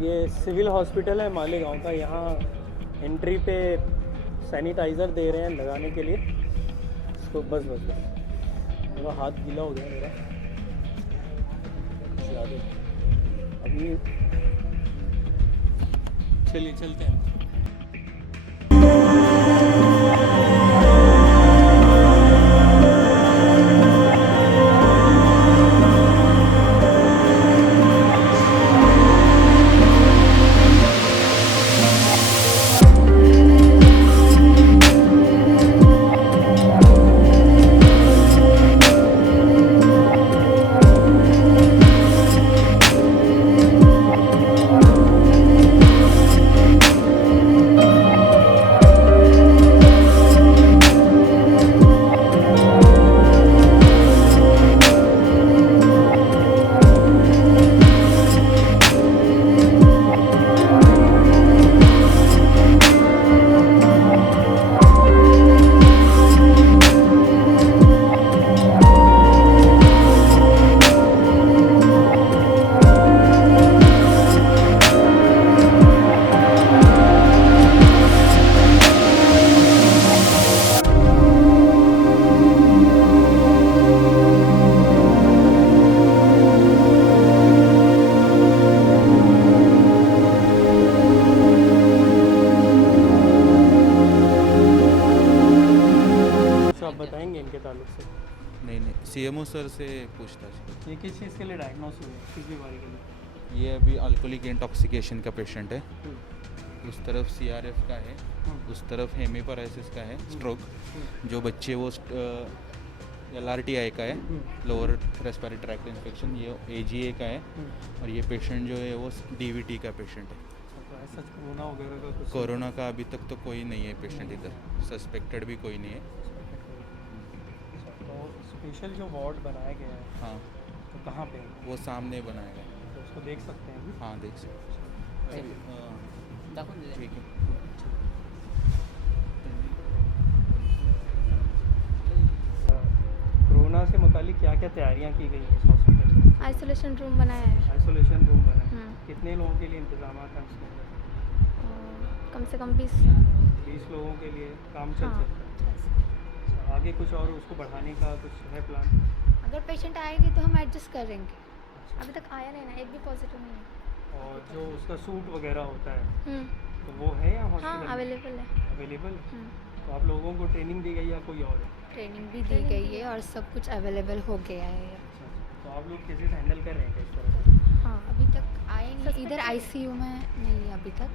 ये civil hospital है मालेगांव का। यहाँ एंट्री पे सैनिटाइज़र दे रहे हैं लगाने के लिए इसको। बस बस बस मेरा हाथ गीला हो गया मेरा। ज़्यादा अभी चलिए चलते हैं। बताएंगे इनके ताल्लुक से? नहीं सीएमओ सर से पूछताछ। ये किस चीज़ के लिए डायग्नोस हुए, किस बीमारी के लिए? ये अभी अल्कोहलिक इंटॉक्सिकेशन का पेशेंट है। उस तरफ सीआरएफ का है, उस तरफ हेमीपैरालिसिस का है, स्ट्रोक। जो बच्चे वो LRTI का है, लोअर रेस्पिरेटरी ट्रैक्ट इन्फेक्शन, ये AGA का है। और ये पेशेंट जो है वो DVT का पेशेंट है। कोरोना वगैरह का कुछ? कोरोना का अभी तक तो कोई नहीं है पेशेंट इधर, सस्पेक्टेड भी कोई नहीं है। स्पेशल जो वार्ड बनाया गया है, हाँ, तो कहाँ पे? वो सामने बनाया गया। तो उसको देख सकते हैं अभी? हाँ देख सकते हैं। ठीक है। कोरोना से मुतालिक क्या क्या तैयारियाँ की गई हैं इस हॉस्पिटल में? आइसोलेशन रूम बनाया है। आइसोलेशन रूम बना है। कितने लोगों के लिए इंतजाम हैं इसके अंदर? कम से कम 20 लोगों के लिए काम चल हाँ, सकता है। आगे कुछ और उसको बढ़ाने का कुछ है प्लान? अगर पेशेंट आएगी तो हम एडजस्ट करेंगे। अभी तक आया नहीं ना, एक भी पॉजिटिव नहीं है। और जो उसका सूट वगैरह होता है तो वो है या हाँ, हॉस्पिटल अवेलेबल है। अवेलेबल? तो आप लोगों को ट्रेनिंग दी गई या कोई और है? ट्रेनिंग भी दी गई है और सब कुछ अवेलेबल हो गया है। तो आप लोग केसेस हैंडल कर रहे हैं किस तरह से? हाँ, अभी तक आए नहीं। इधर ICU में नहीं है अभी तक।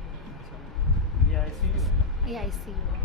ये ICU है? ये ICU है।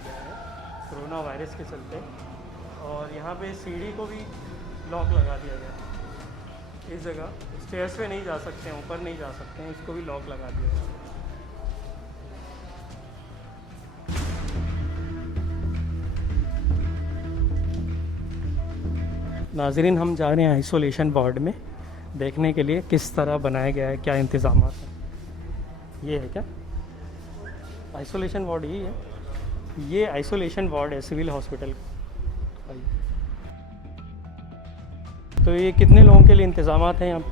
गया है कोरोना वायरस के चलते। और यहाँ पे सीढ़ी को भी लॉक लगा दिया गया है। इस जगह स्टेयर्स पे नहीं जा सकते हैं, ऊपर नहीं जा सकते हैं, इसको भी लॉक लगा दिया गया है। नाजरीन, हम जा रहे हैं आइसोलेशन वार्ड में देखने के लिए किस तरह बनाया गया है, क्या इंतज़ाम हैं। ये है क्या आइसोलेशन वार्ड? यही है, ये आइसोलेशन वार्ड है सिविल हॉस्पिटल का। तो ये कितने लोगों के लिए इंतज़ाम हैं यहाँ पे?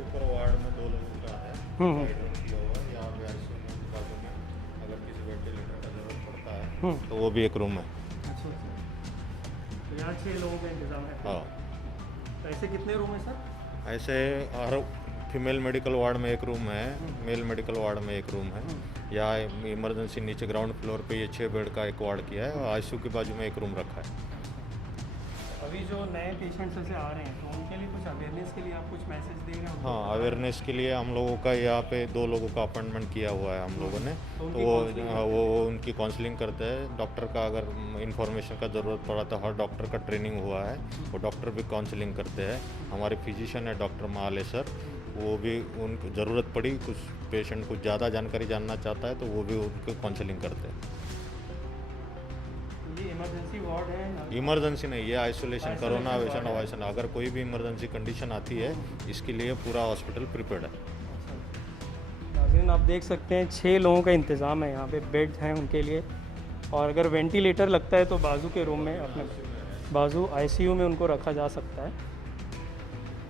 ऊपर वार्ड में 2 लोगों का है। हम्म, किया हुआ है। यहाँ पे ICU में बाजू में अगर किसी वेंटिलेटर का जरूरत पड़ता है तो वो भी एक रूम है। अच्छा। तो यहाँ 6 लोगों का इंतज़ाम है। हाँ, तो ऐसे कितने रूम है सर? ऐसे हर फीमेल मेडिकल वार्ड में एक रूम है, मेल मेडिकल वार्ड में एक रूम है। यहाँ इमरजेंसी नीचे ग्राउंड फ्लोर पे ये 6 बेड का एक वार्ड किया है और ICU के बाजू में एक रूम रखा है। अभी जो नए पेशेंट्स ऐसे आ रहे हैं तो उनके लिए कुछ अवेयरनेस के लिए आप कुछ मैसेज दे रहे हो? हाँ, अवेयरनेस के लिए हम लोगों का यहाँ पे 2 लोगों का अपॉइंटमेंट किया हुआ है हम लोगों ने। तो तो वो उनकी काउंसलिंग करते हैं। डॉक्टर का अगर इंफॉर्मेशन का ज़रूरत पड़ा तो हर डॉक्टर का ट्रेनिंग हुआ है, वो डॉक्टर भी काउंसलिंग करते हैं। हमारे फिजिशियन है डॉक्टर महाले सर, वो भी उनको ज़रूरत पड़ी, कुछ पेशेंट कुछ ज़्यादा जानकारी जानना चाहता है तो वो भी उनको काउंसलिंग करते हैं। ये इमरजेंसी वार्ड है? इमरजेंसी नहीं, ये आइसोलेशन कोरोना आइसोलेशन। अगर कोई भी इमरजेंसी कंडीशन आती है इसके लिए पूरा हॉस्पिटल प्रिपेयर्ड है। नाज़रीन, आप देख सकते हैं 6 लोगों का इंतज़ाम है यहाँ पे, बेड्स हैं उनके लिए। और अगर वेंटिलेटर लगता है तो बाजू के रूम में, अपने बाजू ICU में उनको रखा जा सकता है।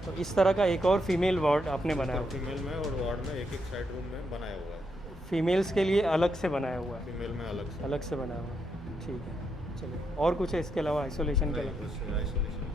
तो इस तरह का एक और फीमेल वार्ड आपने बनाया हुआ है? फीमेल में और वार्ड में एक साइड रूम में बनाया हुआ है। फीमेल्स के लिए अलग से बनाया हुआ है? फीमेल में अलग से। अलग से बनाया हुआ है, ठीक है। चलिए, और कुछ है इसके अलावा आइसोलेशन के अलावा? आइसोलेशन